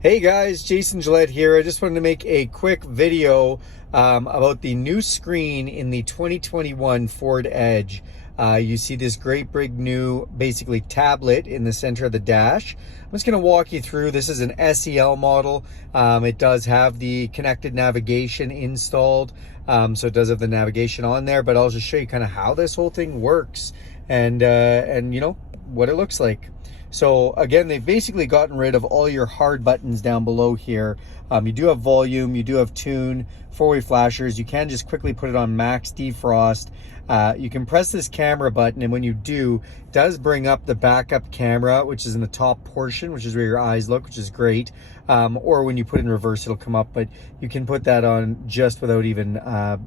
Hey guys, Jason Gillett here. I just wanted to make a quick video about the new screen in the 2021 Ford Edge. You see this great big new, basically tablet in the center of the dash. I'm just going to walk you through. This is an SEL model. It does have the connected navigation installed, so it does have the navigation on there. But I'll just show you kind of how this whole thing works and you know what it looks like. So again, they've basically gotten rid of all your hard buttons down below here. You do have volume, you do have tune, four-way flashers. You can just quickly put it on max defrost. You can press this camera button, and when you do, it does bring up the backup camera, which is in the top portion, which is where your eyes look, which is great. Or when you put it in reverse, it'll come up, but you can put that on just without even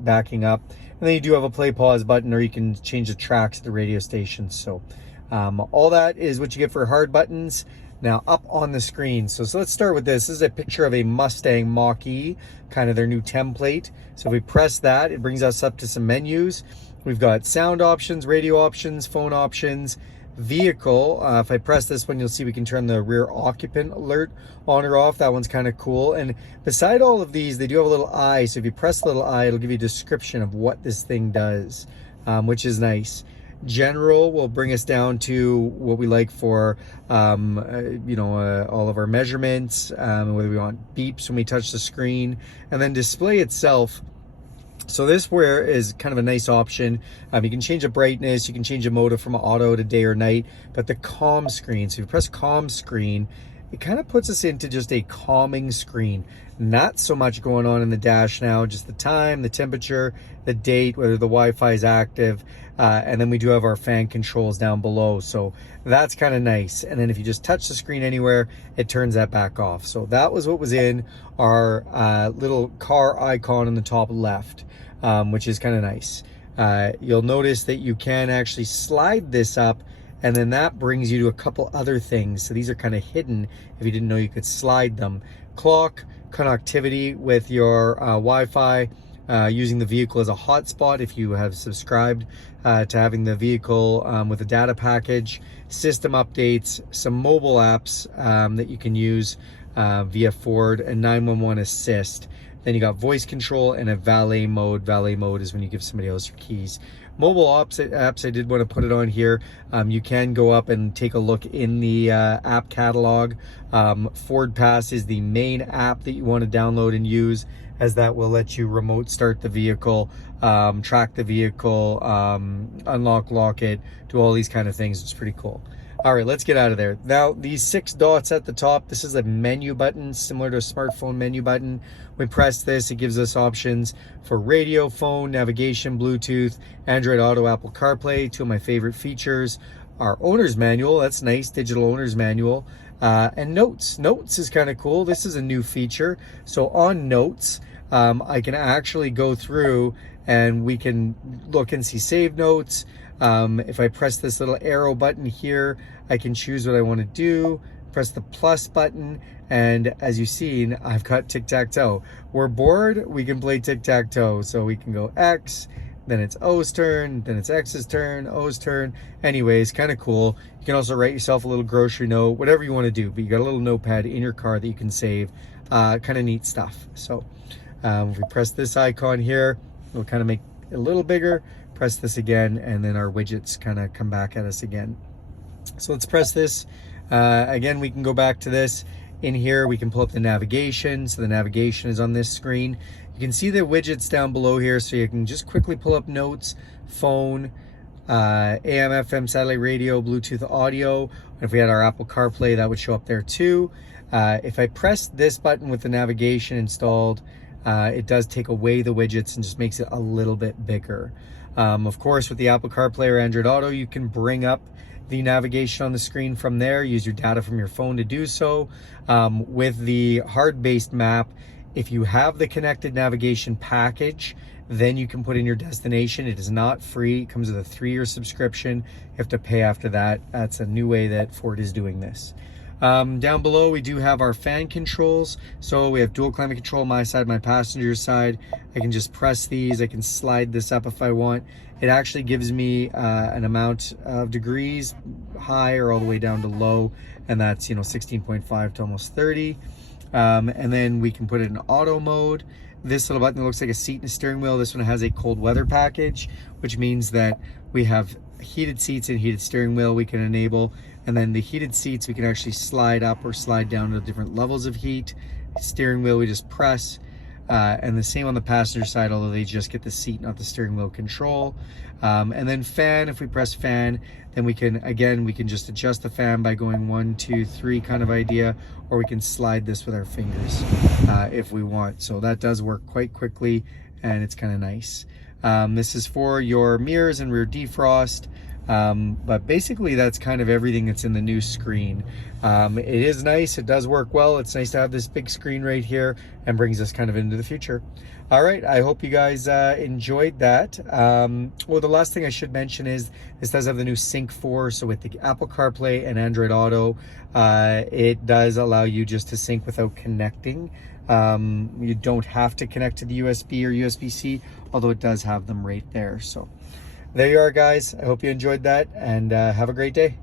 backing up. And then you do have a play pause button, or you can change the tracks at the radio station. So all that is what you get for hard buttons. Now up on the screen, so let's start with this. This is a picture of a Mustang Mach-E, kind of their new template. So if we press that, it brings us up to some menus. We've got sound options, radio options, phone options, vehicle. If I press this one, you'll see we can turn the rear occupant alert on or off. That one's kind of cool. And beside all of these, they do have a little eye. So if you press the little eye, it'll give you a description of what this thing does, which is nice. General will bring us down to what we like for all of our measurements, whether we want beeps when we touch the screen, and then display itself. So this where is kind of a nice option. You can change the brightness, you can change the mode from auto to day or night, but the calm screen, so if you press calm screen, it kind of puts us into just a calming screen. Not so much going on in the dash now, just the time, the temperature, the date, whether the Wi-Fi is active, and then we do have our fan controls down below. So that's kind of nice. And then if you just touch the screen anywhere, it turns that back off. So that was what was in our little car icon in the top left, which is kind of nice. You'll notice that you can actually slide this up, and then that brings you to a couple other things. So these are kind of hidden if you didn't know you could slide them. Clock, connectivity with your Wi-Fi, using the vehicle as a hotspot if you have subscribed to having the vehicle with a data package, system updates, some mobile apps that you can use via Ford, and 911 assist. Then you got voice control and a valet mode. Valet mode is when you give somebody else your keys. Mobile apps, I did want to put it on here. You can go up and take a look in the app catalog. FordPass is the main app that you want to download and use, as that will let you remote start the vehicle, track the vehicle, unlock, lock it, do all these kind of things. It's pretty cool. All right, let's get out of there. Now, these 6 dots at the top, this is a menu button, similar to a smartphone menu button. We press this, it gives us options for radio, phone, navigation, Bluetooth, Android Auto, Apple CarPlay, 2 of my favorite features. Our owner's manual, that's nice, digital owner's manual. And notes. Notes is kind of cool. This is a new feature. So on notes, I can actually go through and we can look and see save notes. If I press this little arrow button here, I can choose what I want to do, press the plus button, and as you've seen, I've got tic-tac-toe. We're bored, we can play tic-tac-toe. So we can go X, then it's O's turn, then it's X's turn, O's turn. Anyways, kind of cool. You can also write yourself a little grocery note, whatever you want to do, but you got a little notepad in your car that you can save. Kind of neat stuff. So if we press this icon here, it'll kind of make it a little bigger. Press this again, and then our widgets kind of come back at us again. So let's press this. Again, we can go back to this. In here, we can pull up the navigation. So the navigation is on this screen. You can see the widgets down below here, so you can just quickly pull up notes, phone, AM, FM, satellite radio, Bluetooth audio. If we had our Apple CarPlay, that would show up there too. If I press this button with the navigation installed, it does take away the widgets and just makes it a little bit bigger. Of course, with the Apple CarPlay or Android Auto, you can bring up the navigation on the screen from there, use your data from your phone to do so. With the hard-based map, if you have the connected navigation package, then you can put in your destination. It is not free. It comes with a 3-year subscription. You have to pay after that. That's a new way that Ford is doing this. Down below, we do have our fan controls. So we have dual climate control, my side, my passenger side. I can just press these. I can slide this up if I want. It actually gives me an amount of degrees, high or all the way down to low. and that's, you know, 16.5 to almost 30. And then we can put it in auto mode. This little button looks like a seat and a steering wheel. This one has a cold weather package, which means that we have heated seats and heated steering wheel we can enable. And then the heated seats, we can actually slide up or slide down to different levels of heat. Steering wheel, we just press. And the same on the passenger side, although they just get the seat, not the steering wheel control. And then fan, if we press fan, then we can just adjust the fan by going 1, 2, 3 kind of idea, or we can slide this with our fingers if we want. So that does work quite quickly, and it's kind of nice. This is for your mirrors and rear defrost. But basically that's kind of everything that's in the new screen. It is nice, it does work well. It's nice to have this big screen right here and brings us kind of into the future. All right, I hope you guys enjoyed that. Well, the last thing I should mention is this does have the new Sync 4. So with the Apple CarPlay and Android Auto, it does allow you just to sync without connecting. You don't have to connect to the USB or USB-C, although it does have them right there. So there you are, guys. I hope you enjoyed that, and have a great day.